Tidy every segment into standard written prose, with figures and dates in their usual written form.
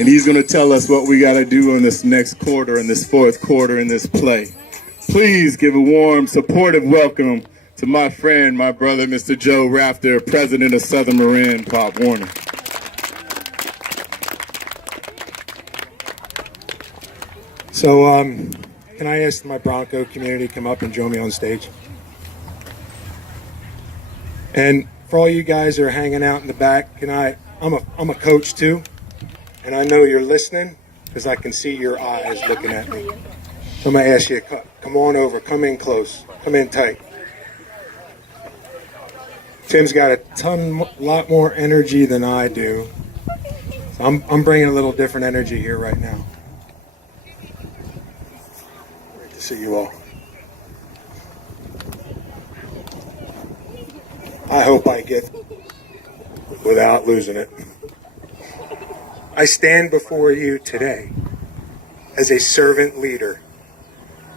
and he's going to tell us what we got to do in this next quarter, in this fourth quarter, in this play. Please give a warm, supportive welcome to my friend, my brother, Mr. Joe Rafter, president of Southern Marin, Pop Warner. So, can I ask my Bronco community to come up and join me on stage? And for all you guys that are hanging out in the back, I'm a coach too, and I know you're listening because I can see your eyes looking at me. So I'm gonna ask you, come on over, come in close, come in tight. Tim's got a lot more energy than I do. So I'm bringing a little different energy here right now. Great to see you all. I hope I get without losing it. I stand before you today as a servant leader.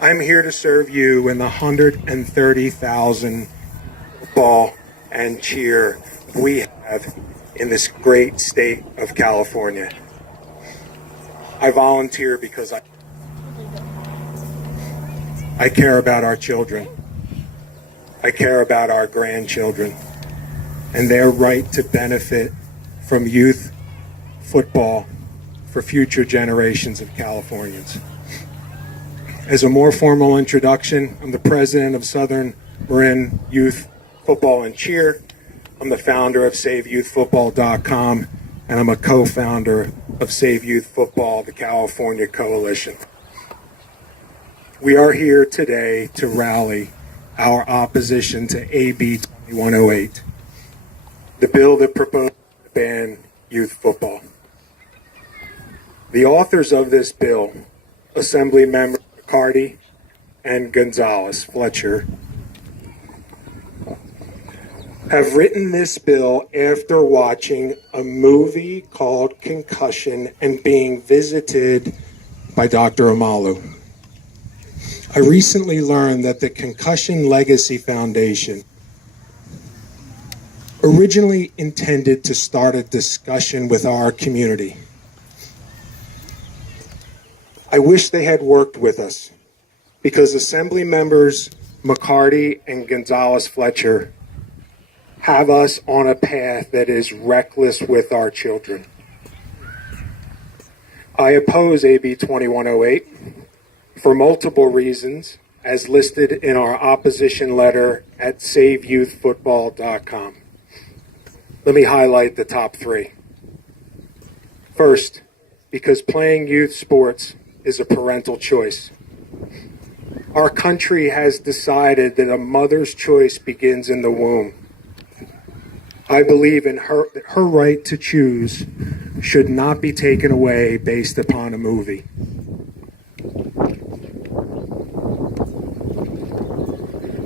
I'm here to serve you in the 130,000 ball and cheer we have in this great state of California. I volunteer because I care about our children. I care about our grandchildren and their right to benefit from youth football for future generations of Californians. As a more formal introduction, I'm the president of Southern Marin Youth Football and Cheer. I'm the founder of SaveYouthFootball.com, and I'm a co-founder of Save Youth Football, the California Coalition. We are here today to rally our opposition to AB 2108, the bill that proposes to ban youth football. The authors of this bill, Assembly Members McCarty and Gonzalez Fletcher, have written this bill after watching a movie called Concussion and being visited by Dr. Amalu. I recently learned that the Concussion Legacy Foundation originally intended to start a discussion with our community. I wish they had worked with us because Assembly Members McCarty and Gonzalez Fletcher have us on a path that is reckless with our children. I oppose AB 2108 for multiple reasons, as listed in our opposition letter at SaveYouthFootball.com. Let me highlight the top three. First, because playing youth sports is a parental choice. Our country has decided that a mother's choice begins in the womb. I believe in her right to choose should not be taken away based upon a movie.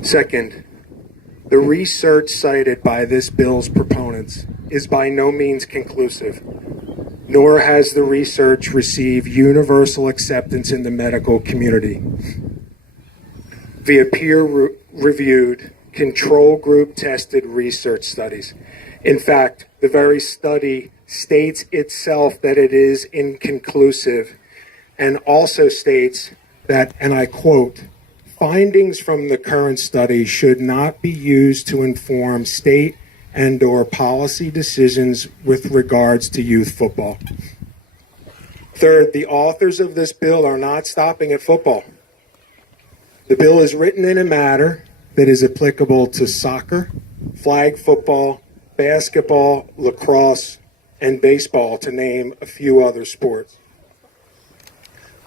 Second, the research cited by this bill's proponents is by no means conclusive, nor has the research received universal acceptance in the medical community. Via peer-reviewed, control group tested research studies. In fact, the very study states itself that it is inconclusive and also states that, and I quote, findings from the current study should not be used to inform state and/or policy decisions with regards to youth football. Third, the authors of this bill are not stopping at football. The bill is written in a manner that is applicable to soccer, flag football, basketball, lacrosse, and baseball, to name a few other sports.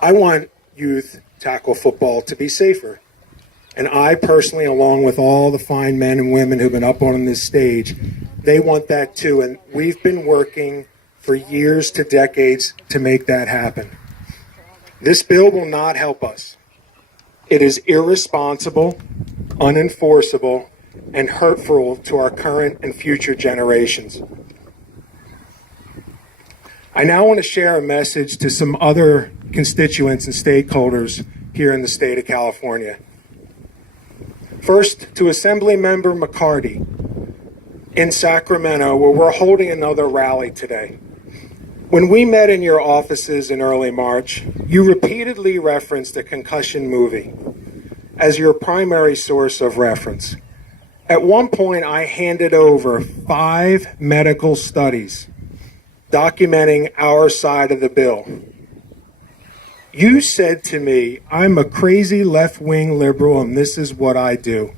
I want youth tackle football to be safer. And I personally, along with all the fine men and women who've been up on this stage, they want that too. And we've been working for years to decades to make that happen. This bill will not help us. It is irresponsible, unenforceable, and hurtful to our current and future generations. I now want to share a message to some other constituents and stakeholders here in the state of California. First, to Assembly Member McCarty in Sacramento, where we're holding another rally today. When we met in your offices in early March, you repeatedly referenced a concussion movie as your primary source of reference. At one point, I handed over 5 medical studies documenting our side of the bill. You said to me, "I'm a crazy left-wing liberal and this is what I do."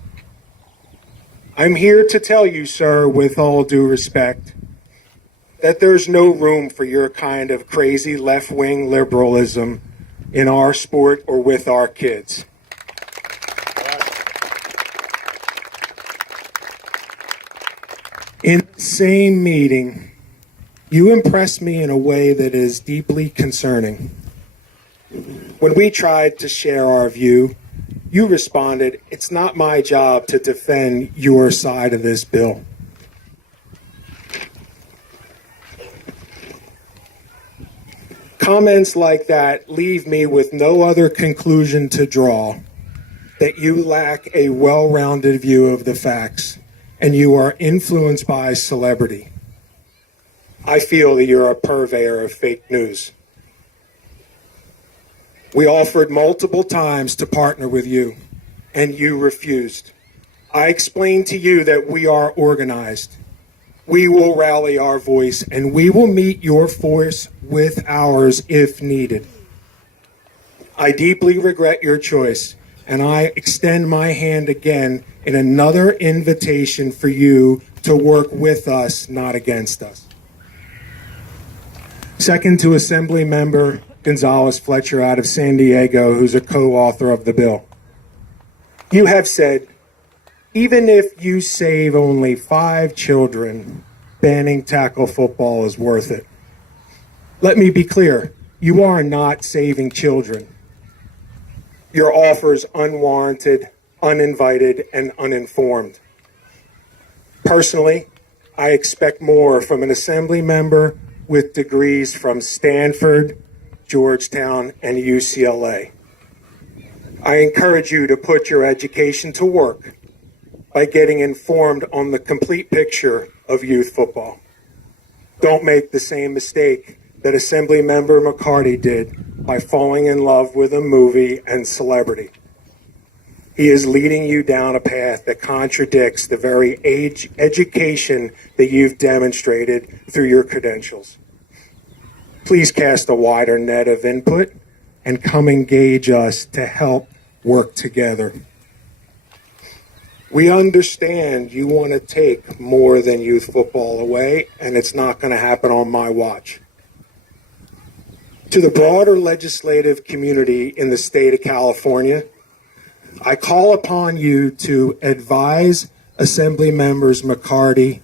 I'm here to tell you, sir, with all due respect, that there's no room for your kind of crazy left-wing liberalism in our sport or with our kids. In the same meeting, you impressed me in a way that is deeply concerning. When we tried to share our view, you responded, "It's not my job to defend your side of this bill." Comments like that leave me with no other conclusion to draw that you lack a well-rounded view of the facts and you are influenced by celebrity. I feel that you're a purveyor of fake news. We offered multiple times to partner with you, and you refused. I explained to you that we are organized. We will rally our voice, and we will meet your force with ours if needed. I deeply regret your choice, and I extend my hand again in another invitation for you to work with us, not against us. Second, to Assembly Member Gonzalez Fletcher out of San Diego, who's a co-author of the bill. You have said, even if you save only 5 children, banning tackle football is worth it. Let me be clear, you are not saving children. Your offer is unwarranted, uninvited, and uninformed. Personally, I expect more from an Assembly member with degrees from Stanford, Georgetown, and UCLA. I encourage you to put your education to work by getting informed on the complete picture of youth football. Don't make the same mistake that Assemblymember McCarty did by falling in love with a movie and celebrity. He is leading you down a path that contradicts the very education that you've demonstrated through your credentials. Please cast a wider net of input and come engage us to help work together. We understand you want to take more than youth football away, and it's not going to happen on my watch. To the broader legislative community in the state of California, I call upon you to advise Assembly Members McCarty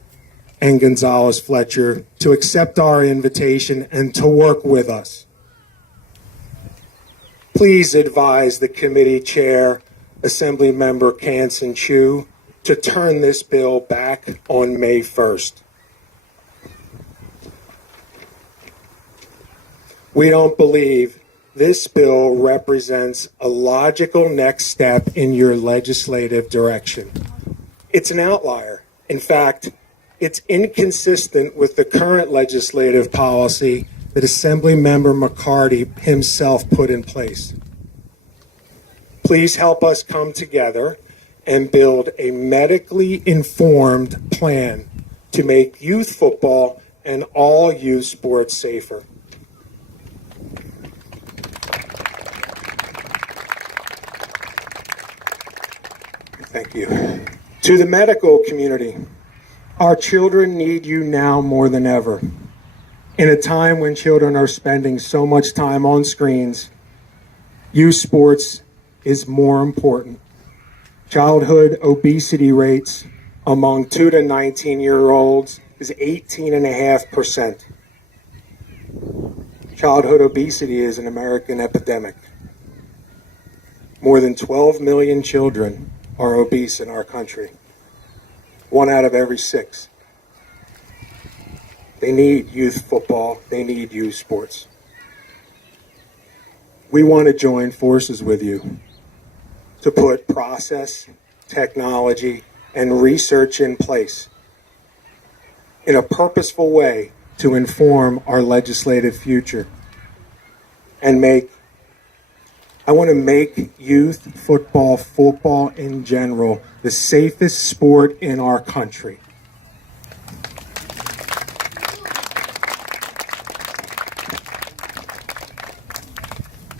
and Gonzalez Fletcher to accept our invitation and to work with us. Please advise the committee chair, Assembly Member Kansan Chu, to turn this bill back on May 1st. We don't believe this bill represents a logical next step in your legislative direction. It's an outlier. In fact, it's inconsistent with the current legislative policy that Assemblymember McCarty himself put in place. Please help us come together and build a medically informed plan to make youth football and all youth sports safer. Thank you. To the medical community, our children need you now more than ever. In a time when children are spending so much time on screens, youth sports is more important. Childhood obesity rates among 2 to 19-year-olds is 18.5%. Childhood obesity is an American epidemic. More than 12 million children are obese in our country. 1 out of every 6. They need youth football. They need youth sports. We want to join forces with you to put process, technology, and research in place in a purposeful way to inform our legislative future. And I want to make youth football in general, the safest sport in our country.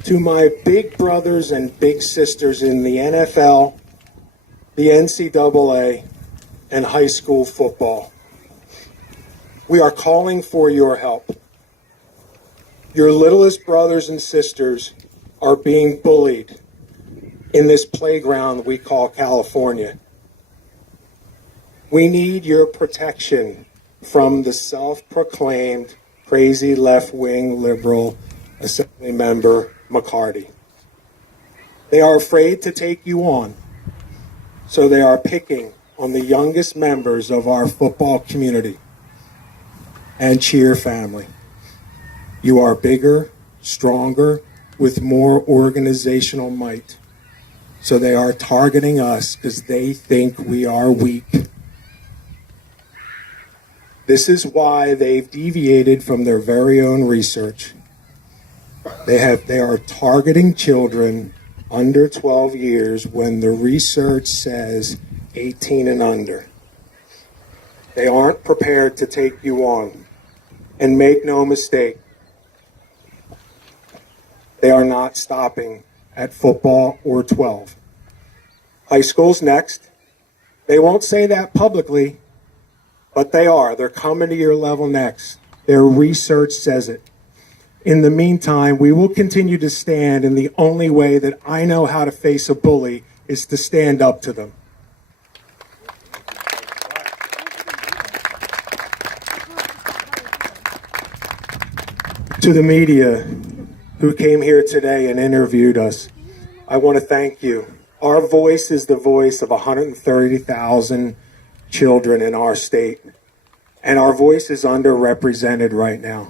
To my big brothers and big sisters in the NFL, the NCAA, and high school football, we are calling for your help. Your littlest brothers and sisters are being bullied in this playground we call California. We need your protection from the self-proclaimed crazy left-wing liberal Assembly Member McCarty. They are afraid to take you on, so they are picking on the youngest members of our football community and cheer family. You are bigger, stronger, with more organizational might. So they are targeting us because they think we are weak. This is why they've deviated from their very own research. They are targeting children under 12 years when the research says 18 and under. They aren't prepared to take you on. And make no mistake, they are not stopping at football or 12. High school's next. They won't say that publicly, but they are. They're coming to your level next. Their research says it. In the meantime, we will continue to stand, and the only way that I know how to face a bully is to stand up to them. To the media who came here today and interviewed us, I want to thank you. Our voice is the voice of 130,000 children in our state, and our voice is underrepresented right now.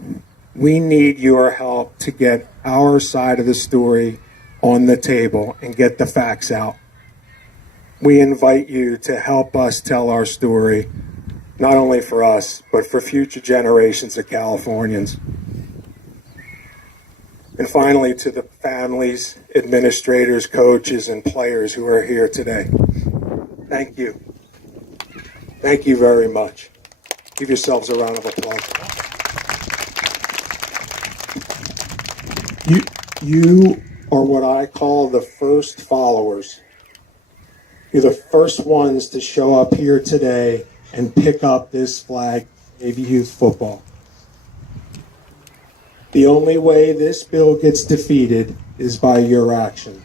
We need your help to get our side of the story on the table and get the facts out. We invite you to help us tell our story, not only for us, but for future generations of Californians. And finally, to the families, administrators, coaches, and players who are here today, thank you. Thank you very much. Give yourselves a round of applause. You are what I call the first followers. You're the first ones to show up here today and pick up this flag, Navy Youth Football. The only way this bill gets defeated is by your action.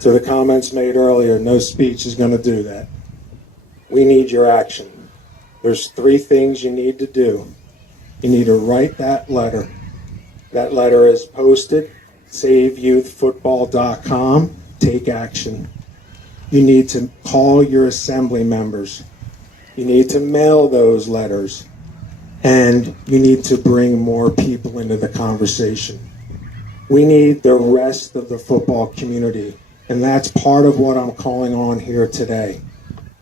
To the comments made earlier, no speech is going to do that. We need your action. There's 3 things you need to do. You need to write that letter. That letter is posted, saveyouthfootball.com. Take action. You need to call your assembly members. You need to mail those letters. And you need to bring more people into the conversation. We need the rest of the football community. And that's part of what I'm calling on here today.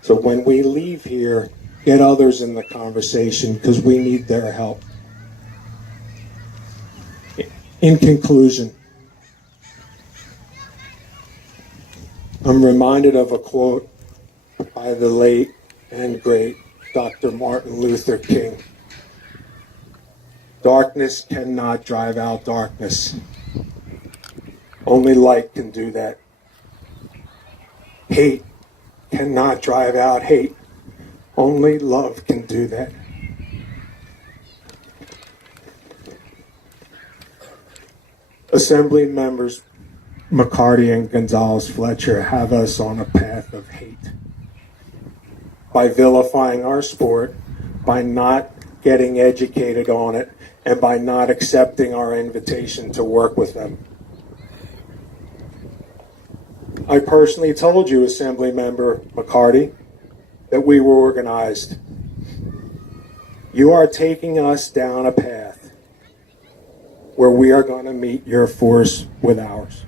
So when we leave here, get others in the conversation because we need their help. In conclusion, I'm reminded of a quote by the late and great Dr. Martin Luther King. Darkness cannot drive out darkness. Only light can do that. Hate cannot drive out hate. Only love can do that. Assembly members McCarty and Gonzalez Fletcher have us on a path of hate. By vilifying our sport, by not getting educated on it, and by not accepting our invitation to work with them. I personally told you, Assembly Member McCarty, that we were organized. You are taking us down a path where we are going to meet your force with ours.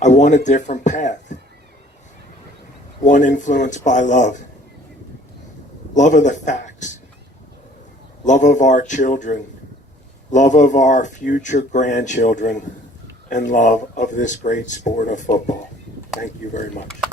I want a different path. One influenced by love. Love of the facts. love of our children, love of our future grandchildren, and love of this great sport of football. Thank you very much.